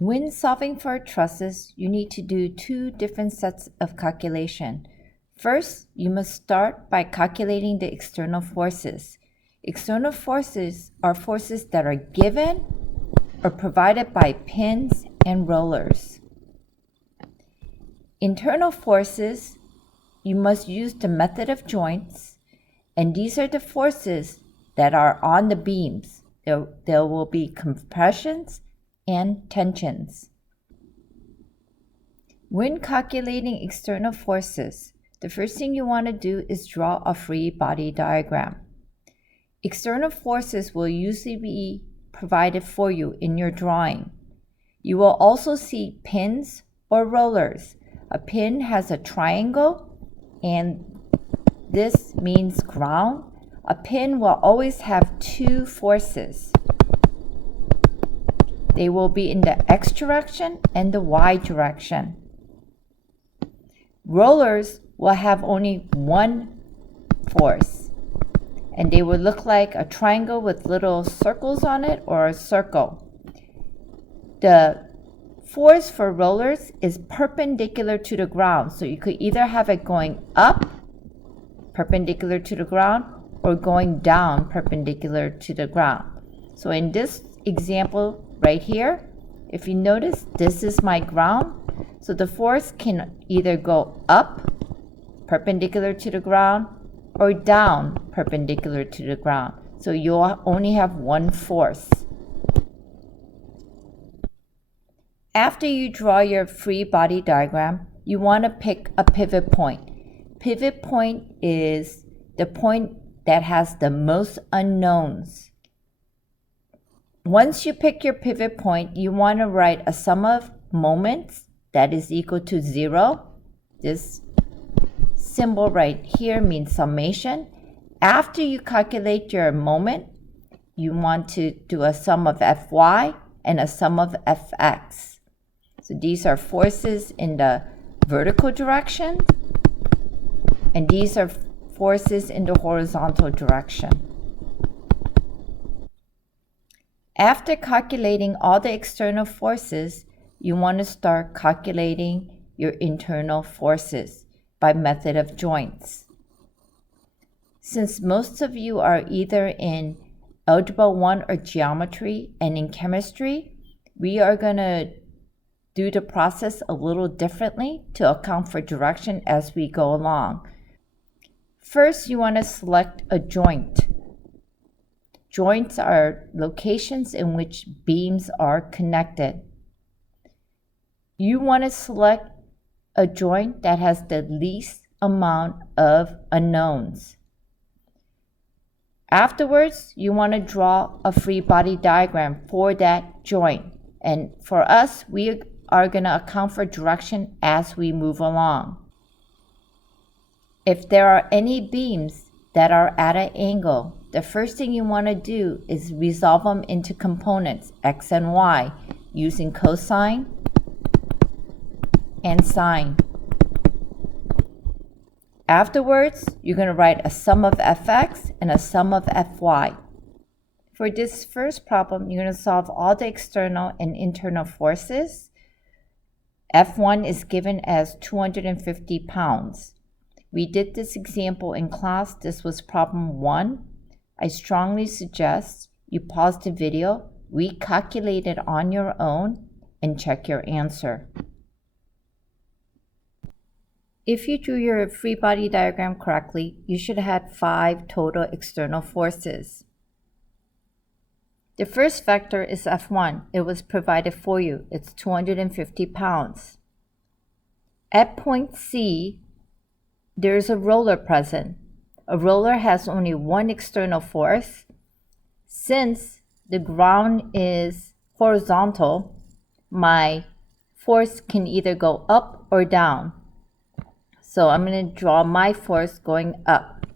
When solving for trusses, you need to do two different sets of calculation. First, you must start by calculating the external forces. External forces are forces that are given or provided by pins and rollers. Internal forces, you must use the method of joints, and these are the forces that are on the beams. There will be compressions and tensions. When calculating external forces, the first thing you want to do is draw a free body diagram. External forces will usually be provided for you in your drawing. You will also see pins or rollers. A pin has a triangle, and this means ground. A pin will always have two forces. They will be in the X direction and the Y direction. Rollers will have only one force, and they will look like a triangle with little circles on it or a circle. The force for rollers is perpendicular to the ground, so you could either have it going up, perpendicular to the ground, or going down, perpendicular to the ground. So in this example right here, if you notice, this is my ground. So the force can either go up, perpendicular to the ground, or down, perpendicular to the ground. So you'll only have one force. After you draw your free body diagram, you want to pick a pivot point. Pivot point is the point that has the most unknowns. Once you pick your pivot point, you want to write a sum of moments that is equal to 0. This symbol right here means summation. After you calculate your moment, you want to do a sum of Fy and a sum of Fx. So these are forces in the vertical direction, and these are forces in the horizontal direction. After calculating all the external forces, you want to start calculating your internal forces by method of joints. Since most of you are either in Algebra 1 or Geometry and in Chemistry, we are going to do the process a little differently to account for direction as we go along. First, you want to select a joint. Joints are locations in which beams are connected. You want to select a joint that has the least amount of unknowns. Afterwards, you want to draw a free body diagram for that joint. And for us, we are going to account for direction as we move along. If there are any beams that are at an angle, the first thing you want to do is resolve them into components, x and y, using cosine and sine. Afterwards, you're going to write a sum of fx and a sum of fy. For this first problem, you're going to solve all the external and internal forces. F1 is given as 250 pounds. We did this example in class. This was problem 1. I strongly suggest you pause the video, recalculate it on your own, and check your answer. If you drew your free body diagram correctly, you should have had 5 total external forces. The first vector is F1. It was provided for you. It's 250 pounds. At point C, there's a roller present. A roller has only one external force. Since the ground is horizontal, my force can either go up or down. So I'm going to draw my force going up.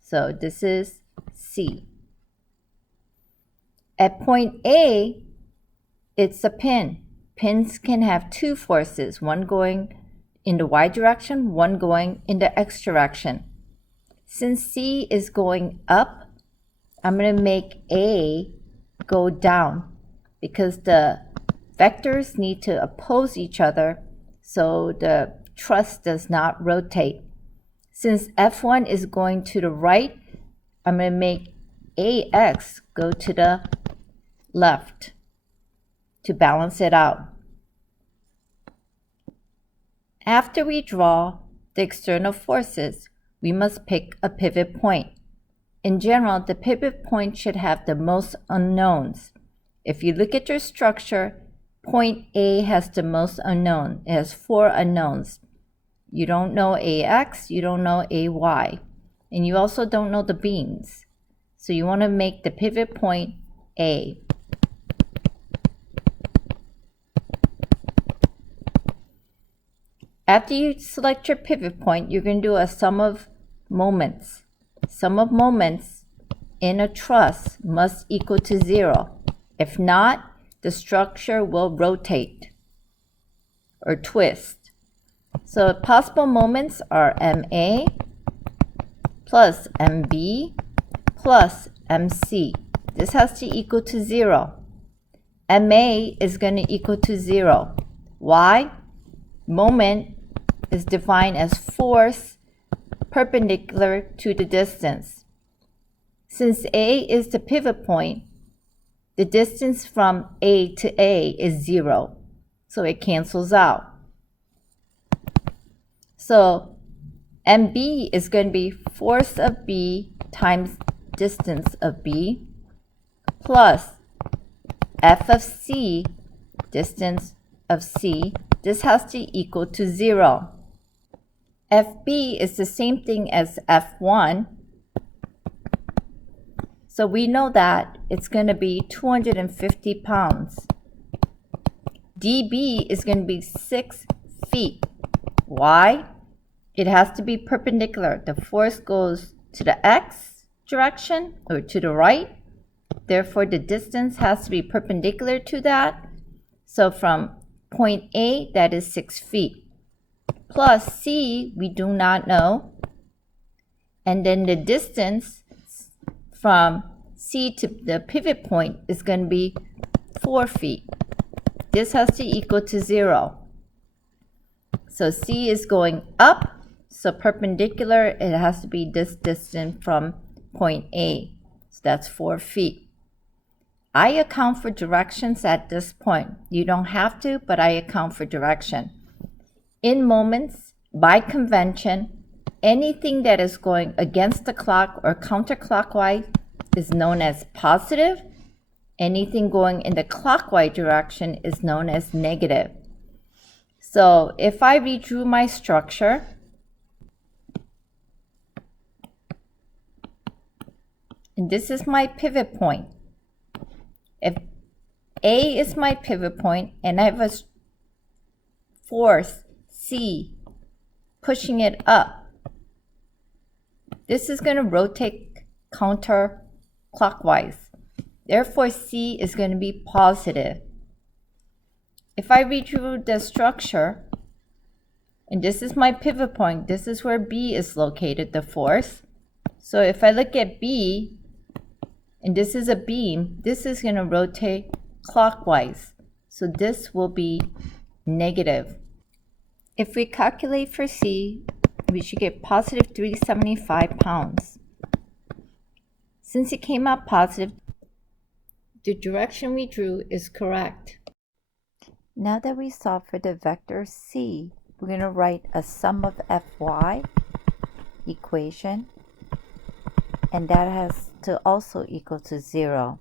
So this is C. At point A, it's a pin. Pins can have two forces, one going in the y direction, one going in the x direction. Since C is going up, I'm going to make A go down because the vectors need to oppose each other so the truss does not rotate. Since F1 is going to the right, I'm going to make AX go to the left to balance it out. After we draw the external forces, we must pick a pivot point. In general, the pivot point should have the most unknowns. If you look at your structure, point A has the most unknown. It has 4 unknowns. You don't know AX, you don't know AY, and you also don't know the beams. So you want to make the pivot point A. After you select your pivot point, you're going to do a sum of moments. Sum of moments in a truss must equal to 0. If not, the structure will rotate or twist. So possible moments are MA plus MB plus MC. This has to equal to 0. MA is going to equal to 0. Why? Moment is defined as force perpendicular to the distance. Since A is the pivot point, the distance from A to A is 0, so it cancels out. So MB is going to be force of B times distance of B plus F of C, distance of C. This has to equal to 0. FB is the same thing as F1. So we know that it's going to be 250 pounds. DB is going to be 6 feet. Why? It has to be perpendicular. The force goes to the X direction or to the right. Therefore, the distance has to be perpendicular to that. So from point A, that is 6 feet. Plus C, we do not know. And then the distance from C to the pivot point is going to be 4 feet. This has to equal to 0. So C is going up, so perpendicular, it has to be this distance from point A. So that's 4 feet. I account for directions at this point. You don't have to, but I account for direction. In moments, by convention, anything that is going against the clock or counterclockwise is known as positive. Anything going in the clockwise direction is known as negative. So if I redrew my structure, and this is my pivot point. If A is my pivot point and I have a force C pushing it up, this is going to rotate counterclockwise. Therefore, C is going to be positive. If I redrew the structure, and this is my pivot point, this is where B is located, the force. So if I look at B, and this is a beam, this is going to rotate clockwise. So this will be negative. If we calculate for C, we should get positive 375 pounds. Since it came out positive, the direction we drew is correct. Now that we solved for the vector C, we're going to write a sum of Fy equation, and that has to also equal to 0.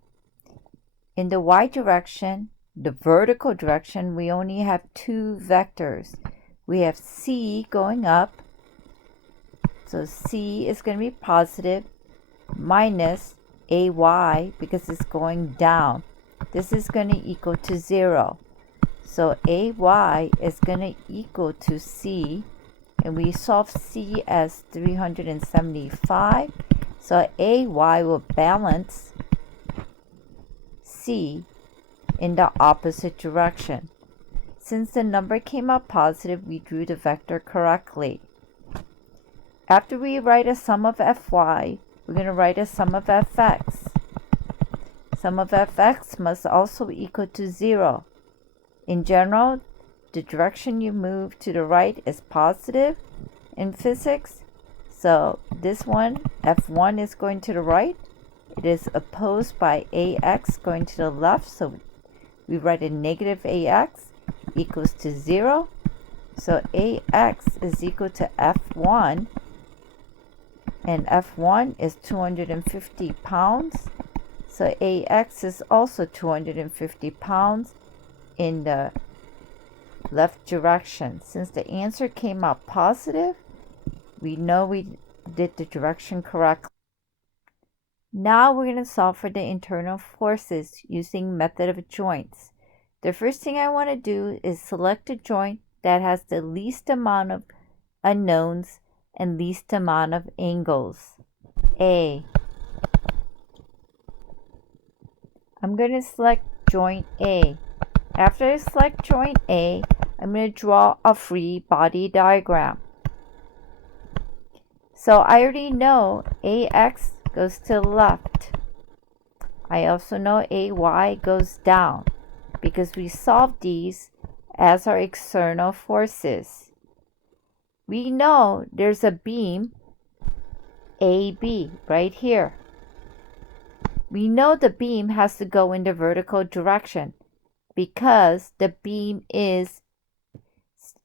In the y direction, the vertical direction, we only have 2 vectors. We have C going up, so C is going to be positive, minus AY because it's going down. This is going to equal to 0. So AY is going to equal to C, and we solve C as 375. So AY will balance C in the opposite direction. Since the number came out positive, we drew the vector correctly. After we write a sum of Fy, we're going to write a sum of Fx. Sum of Fx must also equal to 0. In general, the direction you move to the right is positive in physics. So this one, F1 is going to the right. It is opposed by AX going to the left. So we write a negative AX equals to 0. So AX is equal to F1. And F1 is 250 pounds. So AX is also 250 pounds in the left direction. Since the answer came out positive, we know we did the direction correctly. Now we're going to solve for the internal forces using method of joints. The first thing I want to do is select a joint that has the least amount of unknowns and least amount of angles. A. I'm going to select joint A. After I select joint A, I'm going to draw a free body diagram. So I already know AX goes to the left. I also know AY goes down because we solved these as our external forces. We know there's a beam AB right here. We know the beam has to go in the vertical direction because the beam is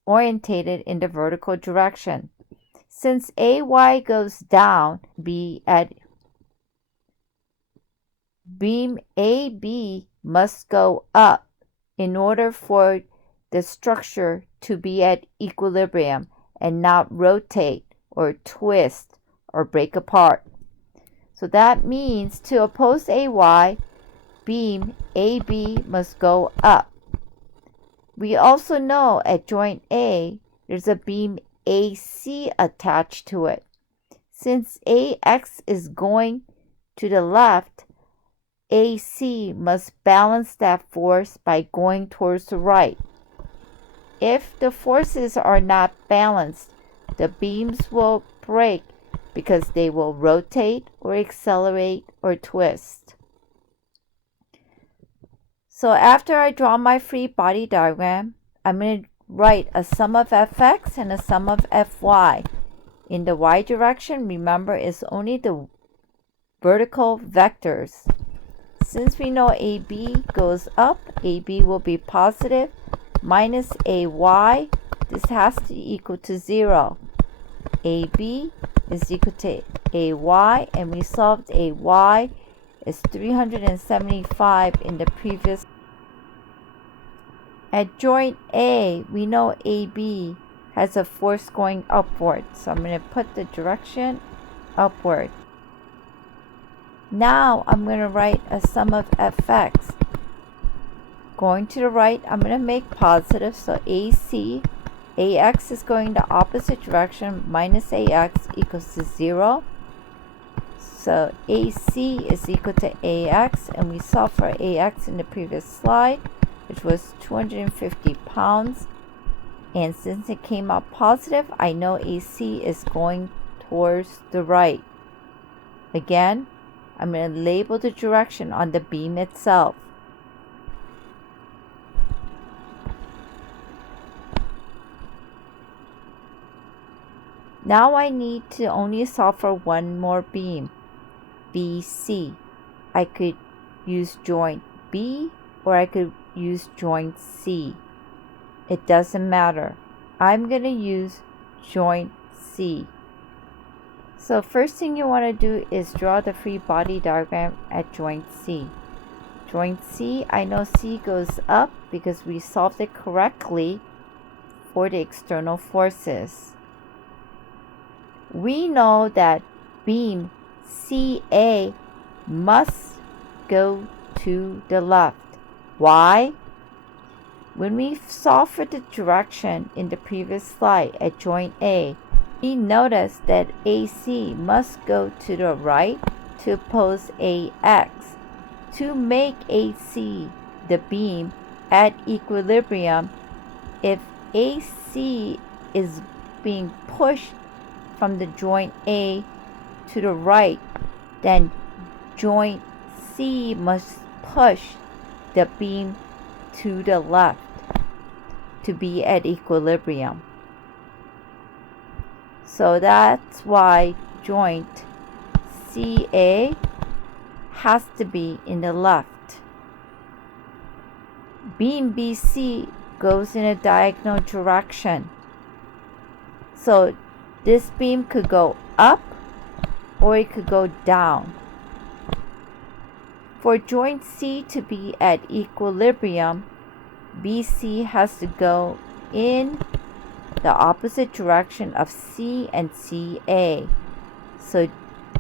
orientated in the vertical direction. Since AY goes down, beam AB must go up in order for the structure to be at equilibrium and not rotate or twist or break apart. So that means to oppose AY, beam AB must go up. We also know at joint A, there's a beam AC attached to it. Since AX is going to the left, AC must balance that force by going towards the right. If the forces are not balanced, the beams will break because they will rotate or accelerate or twist. So after I draw my free body diagram, I'm going to write a sum of Fx and a sum of Fy. In the y direction, remember, is only the vertical vectors. Since we know AB goes up, AB will be positive, minus AY, this has to equal to 0. AB is equal to AY, and we solved AY is 375 in the previous. At joint A, we know AB has a force going upward, so I'm going to put the direction upward. Now I'm going to write a sum of Fx. Going to the right, I'm going to make positive, so AC, AX is going the opposite direction, minus AX equals to 0. So AC is equal to AX, and we saw for AX in the previous slide, which was 250 pounds. And since it came out positive, I know AC is going towards the right. Again, I'm going to label the direction on the beam itself. Now I need to only solve for one more beam, BC. I could use joint B or I could use joint C. It doesn't matter. I'm going to use joint C. So first thing you want to do is draw the free body diagram at joint C. Joint C, I know C goes up because we solved it correctly for the external forces. We know that beam CA must go to the left. Why? When we saw for the direction in the previous slide at joint A, we noticed that AC must go to the right to oppose AX. To make AC, the beam, at equilibrium, if AC is being pushed from the joint A to the right, then joint C must push the beam to the left. to be at equilibrium. So that's why joint CA has to be in the left. Beam BC goes in a diagonal direction. So this beam could go up or it could go down. For joint C to be at equilibrium, BC has to go in the opposite direction of C and CA. So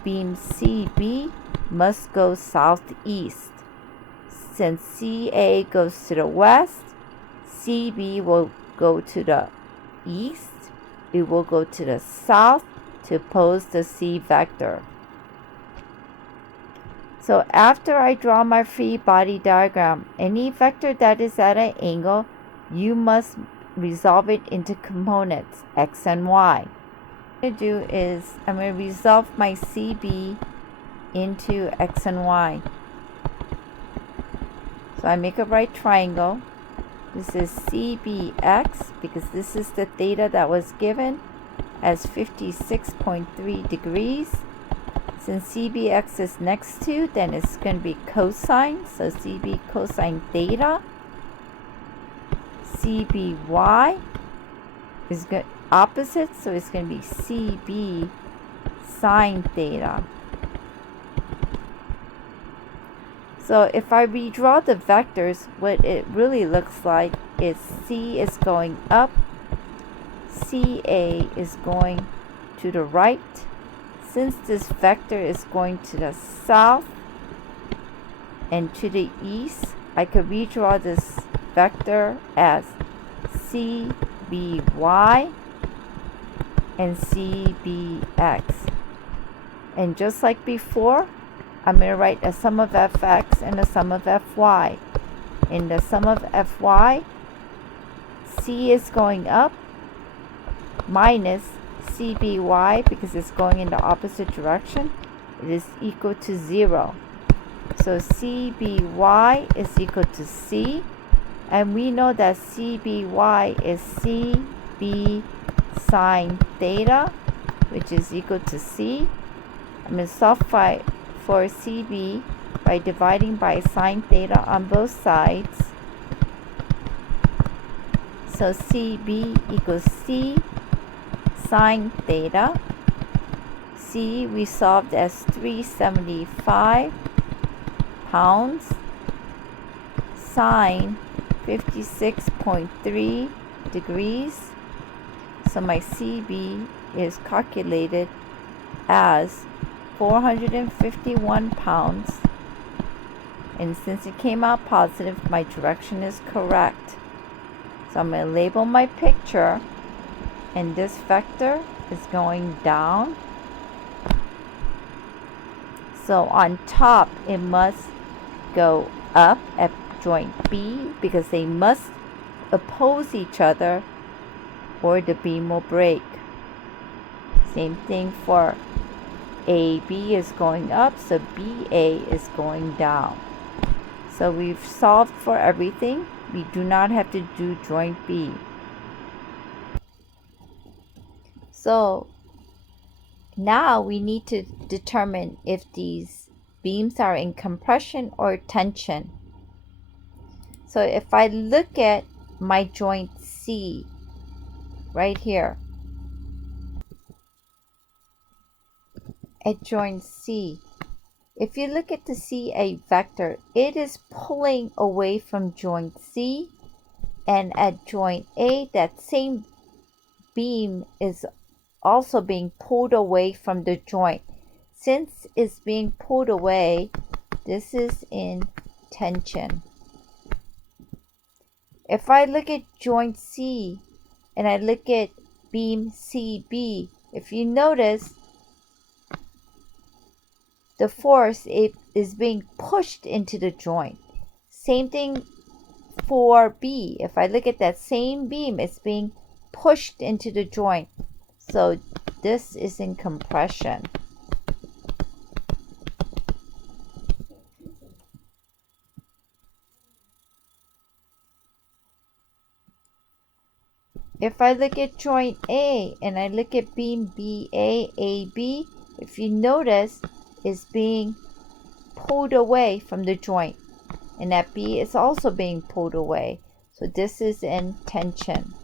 beam CB must go southeast. Since CA goes to the west, CB will go to the east. It will go to the south to oppose the C vector. So after I draw my free body diagram, any vector that is at an angle, you must resolve it into components, x and y. What I'm going to do is I'm going to resolve my CB into x and y. So I make a right triangle. This is CBX because this is the theta that was given as 56.3 degrees. Since CBX is next to, then it's going to be cosine. So CB cosine theta. CBY is opposite, so it's going to be CB sine theta. So if I redraw the vectors, what it really looks like is C is going up, CA is going to the right. Since this vector is going to the south and to the east, I could redraw this vector as CBY and CBX. And just like before, I'm going to write a sum of fx and a sum of fy. In the sum of fy, C is going up minus CBY because it's going in the opposite direction. It is equal to 0. So CBY is equal to C. And we know that CBY is CB sine theta, which is equal to C. I'm going to solve for CB by dividing by sine theta on both sides. So CB equals C sine theta. C we solved as 375 pounds. Sine 56.3 degrees. So my CB is calculated as 451 pounds. And since it came out positive, my direction is correct. So I'm going to label my picture, and this vector is going down. So on top, it must go up at joint B because they must oppose each other or the beam will break. Same thing for AB is going up, so BA is going down. So we've solved for everything. We do not have to do joint B. So now we need to determine if these beams are in compression or tension. So if I look at my joint C right here, at joint C, if you look at the CA vector, it is pulling away from joint C, and at joint A, that same beam is also being pulled away from the joint. Since it's being pulled away, this is in tension. If I look at joint C and I look at beam CB, if you notice, the force is being pushed into the joint. Same thing for B. If I look at that same beam, it's being pushed into the joint. So this is in compression. if I look at joint A and I look at beam BA, AB, if you notice, is being pulled away from the joint. And that B is also being pulled away. So this is in tension.